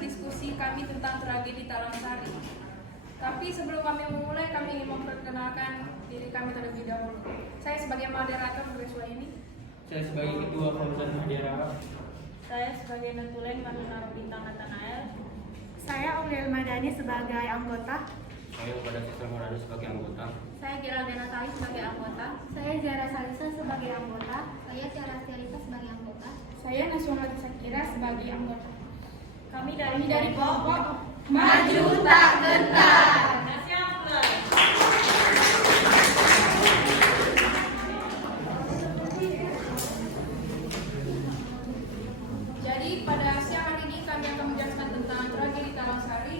diskusi kami tentang tragedi Talangsari. Tapi sebelum kami memulai, kami ingin memperkenalkan diri kami terlebih dahulu. Saya sebagai moderator peristiwa ini. Saya sebagai ketua Fauzan Hadiara. Saya sebagai Natulen Maruna Bintang Natanael. Saya Aurel Madani sebagai anggota. Saya Upada Siswa Morani sebagai anggota. Saya Geraldine Natali sebagai anggota. Saya Zara Salisa sebagai anggota. Saya Tiara Tiarita sebagai anggota. Saya Nasional Sakira sebagai anggota. Kami dari kelompok Maju Tak Gentar. Jadi pada siang hari ini kami akan menjelaskan tentang tragedi Talangsari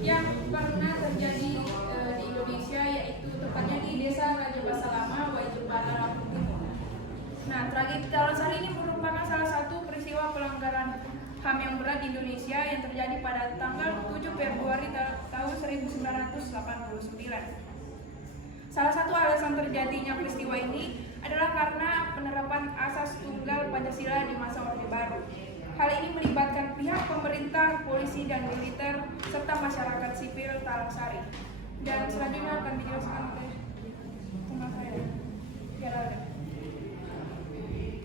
yang pernah terjadi di Indonesia, yaitu tepatnya di Desa Raja Basalama, Wajib Barat, Lampung Timur. Nah, tragedi Talangsari ini merupakan salah satu peristiwa pelanggaran HAM yang berat di Indonesia yang terjadi pada tanggal 7 Februari tahun 1989. Salah satu alasan terjadinya peristiwa ini adalah karena penerapan asas tunggal Pancasila di masa Orde Baru. Hal ini melibatkan pihak pemerintah, polisi, dan militer, serta masyarakat sipil Talangsari. Dan selanjutnya akan dijelaskan oleh teman saya, Geraldine.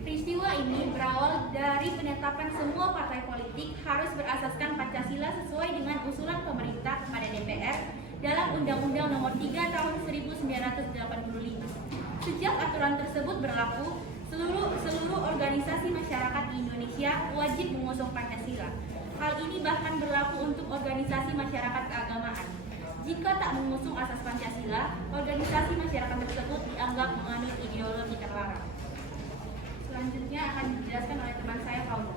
Peristiwa ini berawal dari penetapan semua partai politik harus berasaskan Pancasila sesuai dengan usulan pemerintah kepada DPR dalam Undang-Undang Nomor 3 Tahun 1985. Sejak aturan tersebut berlaku, seluruh organisasi masyarakat di Indonesia wajib mengusung Pancasila. Hal ini bahkan berlaku untuk organisasi masyarakat keagamaan. Jika tak mengusung asas Pancasila, organisasi masyarakat tersebut dianggap menganut ideologi terlarang. Selanjutnya akan dijelaskan oleh teman saya, Fauzan.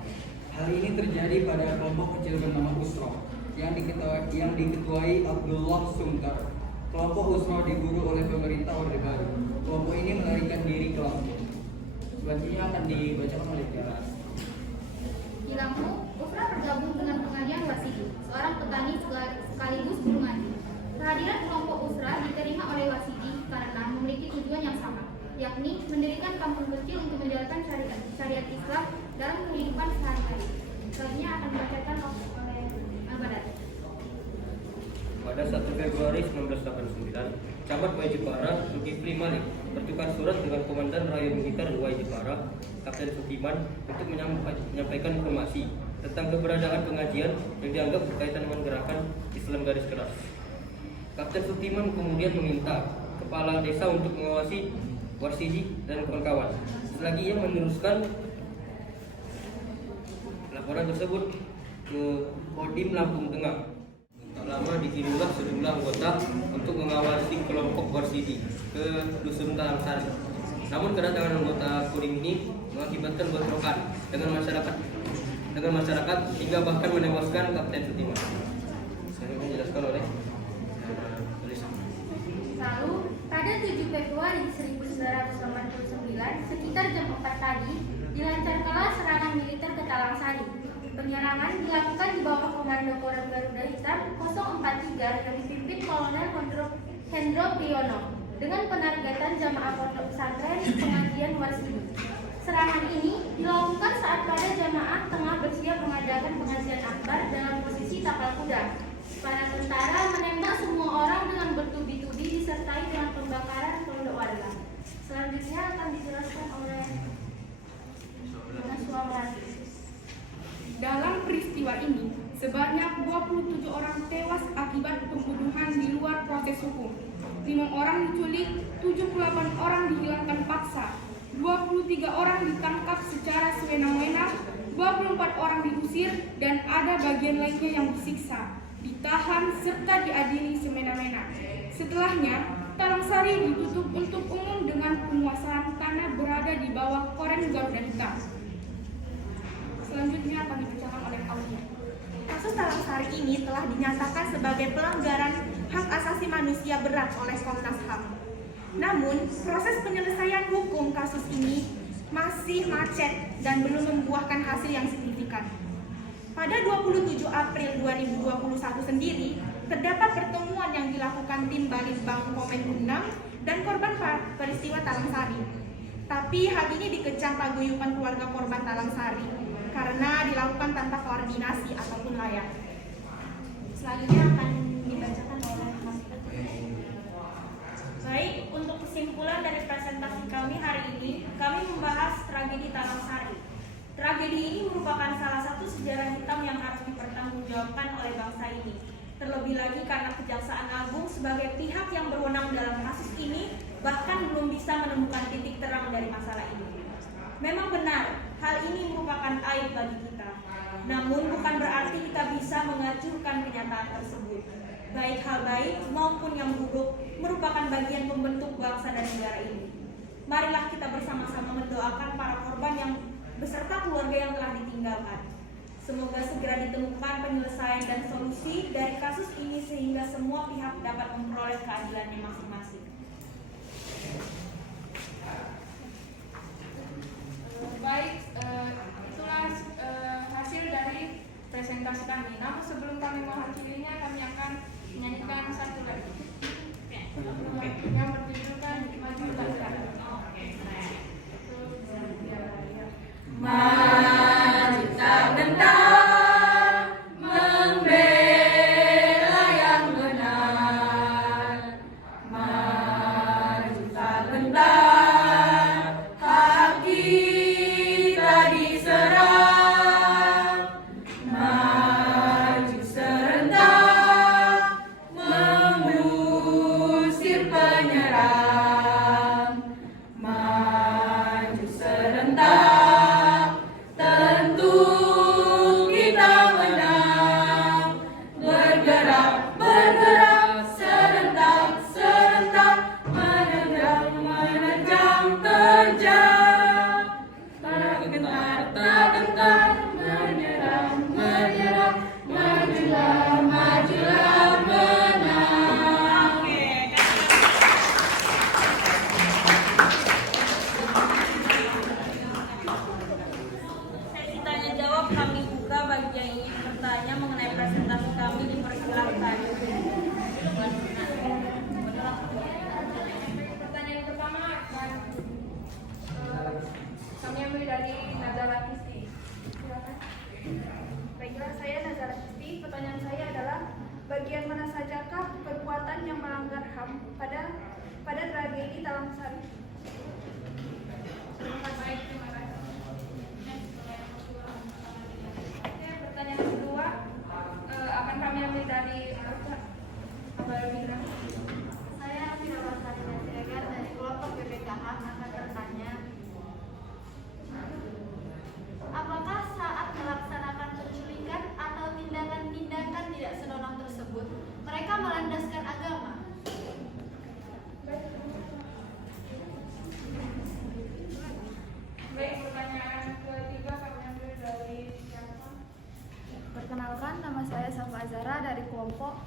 Hal ini terjadi pada kelompok kecil bernama Usro yang diketuai Abdullah Sungkar. Kelompok Usro diburu oleh pemerintah Orde Baru. Kelompok ini melarikan diri ke Lampung. Selanjutnya akan dibacakan oleh Tiara. Di Lampung, Usra bergabung dengan pengajian Wasidi, seorang petani sekaligus guru ngaji. Kehadiran kelompok Usra diterima oleh Wasidi karena memiliki tujuan yang sama, yakni mendirikan kampung kecil untuk menjalankan syariat Islam dalam kehidupan sehari-hari. Selanjutnya akan dibacakan oleh Al-Badar. Pada 1 Februari 1989, Camat Wajibara Zulkifli Malik bertukar surat dengan Komandan Rayon Militer Wajibara, Kapten Sutiman, untuk menyampaikan informasi tentang keberadaan pengajian yang dianggap berkaitan dengan gerakan Islam garis keras. Kapten Sutiman kemudian meminta kepala desa untuk mengawasi Warsidi dan kawan-kawan. Selagi ia meneruskan laporan tersebut ke Kodim Lampung Tengah. Tak lama dikirimlah sejumlah anggota untuk mengawasi kelompok Warsidi ke Dusun Talangsari. Namun kedatangan anggota Kodim ini mengakibatkan bentrokan dengan masyarakat hingga bahkan menewaskan Kapten Sutiman. Saya menjelaskan oleh tulisan. Lalu, pada 7 Februari 1989, sekitar jam 4 tadi, dilancarkanlah serangan militer ke Talangsari. Penyerangan dilakukan di bawah Komando Korem Garuda Hitam 043 yang dipimpin Kolonel Hendro Priyono dengan penargetan jamaah pondok pesantren pengajian Warsidi. Serangan ini dilakukan saat pada jamaah tengah bersiap mengadakan pengajian akbar dalam posisi tapal kuda. Para tentara menembak semua orang dengan bertubi-tubi disertai dengan pembakaran pondok warga. Selanjutnya akan dijelaskan oleh Naswamati. Dalam peristiwa ini, sebanyak 27 orang tewas akibat pembunuhan di luar proses hukum. 5 orang diculik, 78 orang dihilangkan paksa, 23 orang ditangkap secara sewenang-wenang, 24 orang diusir, dan ada bagian lainnya yang disiksa, ditahan, serta diadili semena-mena. Setelahnya, Talangsari ditutup untuk umum dengan penguasaan tanah berada di bawah Korem Garuda Hitam. Selanjutnya akan dibacakan oleh Aulia. Kasus Talangsari ini telah dinyatakan sebagai pelanggaran hak asasi manusia berat oleh Komnas HAM. Namun, proses penyelesaian hukum kasus ini masih macet dan belum membuahkan hasil yang signifikan. Pada 27 April 2021 sendiri, terdapat pertemuan yang dilakukan tim Balitbang Komen 6 dan korban peristiwa Talangsari. Tapi hal ini dikecam paguyuban keluarga korban Talangsari karena dilakukan tanpa koordinasi ataupun layak. selanjutnya akan dibacakan oleh Mas. Baik, untuk kesimpulan dari presentasi kami hari ini, kami membahas tragedi Talang Sari. Tragedi ini merupakan salah satu sejarah hitam yang harus dipertanggungjawabkan oleh bangsa ini. Terlebih lagi karena Kejaksaan Agung sebagai pihak yang berwenang dalam kasus ini bahkan belum bisa menemukan titik terang dari masalah ini. Memang benar, hal ini merupakan aib bagi kita. Namun bukan berarti kita bisa mengacurkan kenyataan tersebut. Baik hal baik maupun yang buruk merupakan bagian pembentuk bangsa dan negara ini. Marilah kita bersama-sama mendoakan para korban yang beserta keluarga yang telah ditinggalkan. Semoga segera ditemukan penyelesaian dan solusi dari kasus ini sehingga semua pihak dapat memperoleh keadilannya masing-masing. Baik, itulah hasil dari presentasi kami. Namun sebelum kami mengakhirinya, kami akan menyanyikan satu lagu yang berjudulkan Maju Bangsa. Maju tak gentar, membela yang benar. Maju tak gentar, hak kita diserang. Maju serentak, mengusir penyerang. Maju serentak, tentu kita menang. Bergerak, bergerak, serentak, serentak, menerjang, menerjang, terjang. Tak gentar, tak gentar, menyerang, menyerang, majulah, majulah, menang. Sesi tanya jawab kami buka. Bagi yang ingin bertanya mengenai presentasi kami dipersilahkan. Pertanyaan pertama kami ambil dari Nazara Kisti. Silakan. Baiklah, saya Nazara Kisti. Pertanyaan saya adalah bagian mana sajakah perbuatan yang melanggar HAM pada tragedi Talang Sari? Baik, terima kasih. Oke, pertanyaan kedua akan kami ambil dari Abang Mira. Saya Vina Basarina Siregar dari kelompok BPKH akan bertanya, apakah saat melaksanakan penculikan atau tindakan-tindakan tidak senonoh tersebut mereka melandaskan agama? Baik, pertanyaan ketiga kami ambil dari siapa? Perkenalkan, nama saya Safa Azara dari kelompok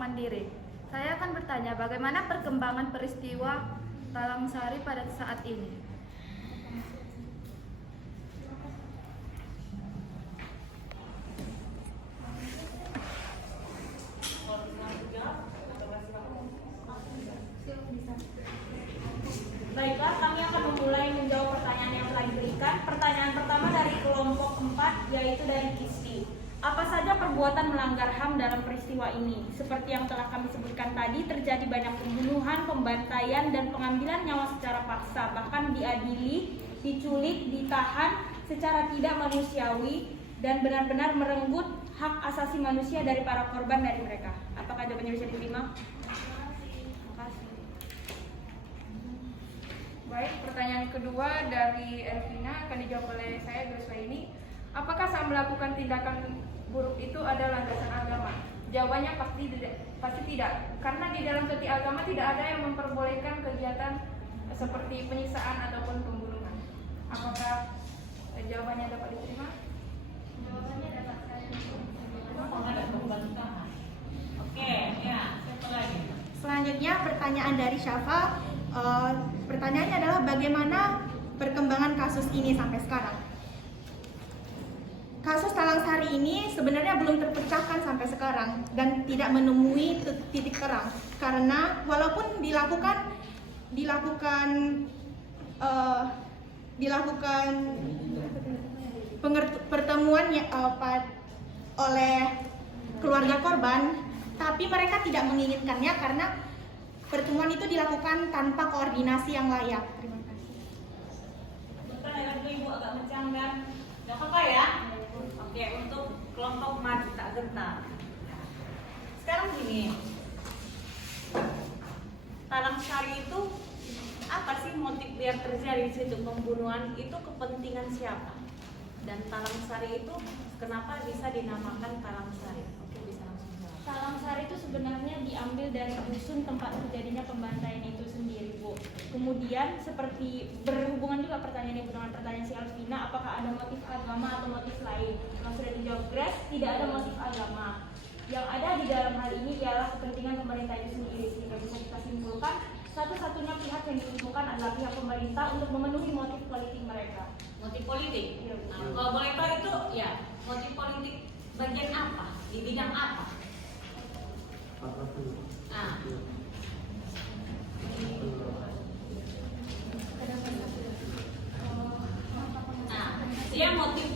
Mandiri. Saya akan bertanya bagaimana perkembangan peristiwa Talang Sari pada saat ini. Baiklah, kami akan memulai menjawab pertanyaan yang telah diberikan. Pertanyaan pertama dari kelompok 4, yaitu dari Kisti. Apa saja perbuatan melanggar HAM dalam peristiwa ini? Seperti yang telah kami sebutkan tadi, terjadi banyak pembunuhan, pembantaian, dan pengambilan nyawa secara paksa, bahkan diadili, diculik, ditahan secara tidak manusiawi, dan benar-benar merenggut hak asasi manusia dari para korban dari mereka. Apakah jawabannya bisa diterima? Terima kasih. Baik, pertanyaan kedua dari Elvina akan dijawab oleh saya, Joshua ini. Apakah saat melakukan tindakan buruk itu ada landasan agama? Jawabannya pasti tidak. Karena di dalam peti agama tidak ada yang memperbolehkan kegiatan seperti penyiksaan ataupun pembunuhan. Apakah jawabannya dapat diterima? Jawabannya dapat saya. Oke, ya, siapa lagi? Selanjutnya pertanyaan dari Syafa. Pertanyaannya adalah bagaimana perkembangan kasus ini sampai sekarang? Kasus Talang Sari ini sebenarnya belum terpecahkan sampai sekarang dan tidak menemui titik terang karena walaupun dilakukan pertemuan oleh keluarga korban, tapi mereka tidak menginginkannya karena pertemuan itu dilakukan tanpa koordinasi yang layak. Terima kasih. Bentar ya, Ibu agak mencanggan. Gak apa-apa ya? Oke, untuk kelompok maju tak gentar. Sekarang gini, Talang Sari itu apa sih motif biar terjadi di situ pembunuhan itu, kepentingan siapa? Dan Talang Sari itu kenapa bisa dinamakan Talang Sari? Oke, bisa langsung jawab. Talang Sari itu sebenarnya diambil dari dusun tempat terjadinya pembantaian itu sendiri, Bu. Kemudian seperti berhubungan juga pertanyaan Ibu dengan pertanyaan si Alvina, apakah ada motif agama atau motif lain? Yang sudah dijawab Grace, tidak ada motif agama. Yang ada di dalam hal ini ialah kepentingan pemerintah itu sendiri, sehingga bisa kita simpulkan satu-satunya pihak yang diuntungkan adalah pihak pemerintah untuk memenuhi motif politik mereka. Motif politik. Nah, kalau boleh tahu itu ya motif politik bagian apa? Di bidang apa? Nah, dia motif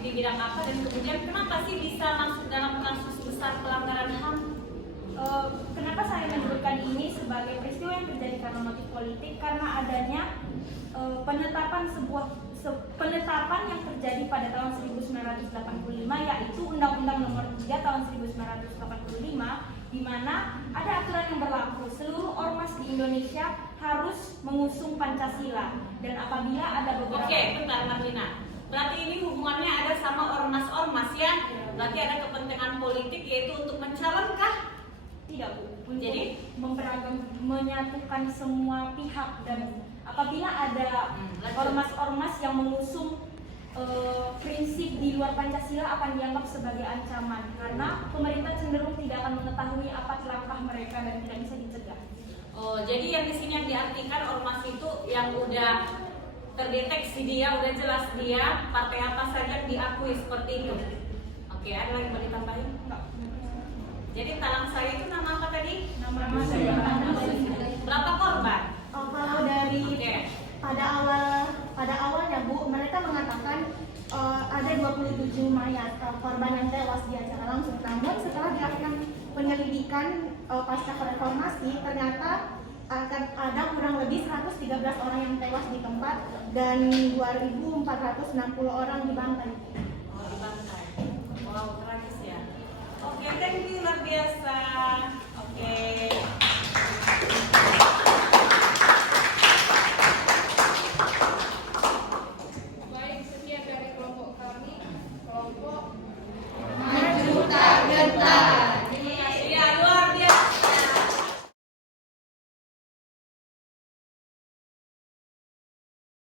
di bidang apa dan kemudian kenapa sih bisa masuk dalam kasus besar pelanggaran HAM? Kenapa saya menyebutkan ini sebagai peristiwa yang terjadi karena motif politik? Karena adanya penetapan yang terjadi pada tahun 1985, yaitu Undang-Undang Nomor 3 tahun 1985, di mana ada aturan yang berlaku seluruh ormas di Indonesia harus mengusung Pancasila, dan apabila ada beberapa. Oke, bentar Marlina. Berarti ini hubungannya ada sama ormas-ormas ya? Berarti ada kepentingan politik yaitu untuk mencalonkah? Tidak, Bu. Jadi menyatukan semua pihak, dan apabila ada ormas-ormas yang mengusung prinsip di luar Pancasila akan dianggap sebagai ancaman karena pemerintah cenderung tidak akan mengetahui apa langkah mereka dan tidak bisa dicegah. Oh, jadi yang di sini yang diartikan ormas itu yang udah terdeteksi dia, udah jelas dia partai apa saja diakui seperti itu. Oke, ada lagi mau ditambahin? Enggak. Jadi Talang Sari itu nama apa tadi? Nama saya. Berapa korban? Kalau dari Oke. pada awalnya Bu, mereka mengatakan ada 27 mayat korban yang tewas di acara langsung. Namun setelah dilakukan penyelidikan pasca reformasi, ternyata akan ada kurang lebih 113 orang yang tewas di tempat dan 2.460 orang dibantai. Oh, dibantai. Wow, tragis ya. Oke, thank you, luar biasa.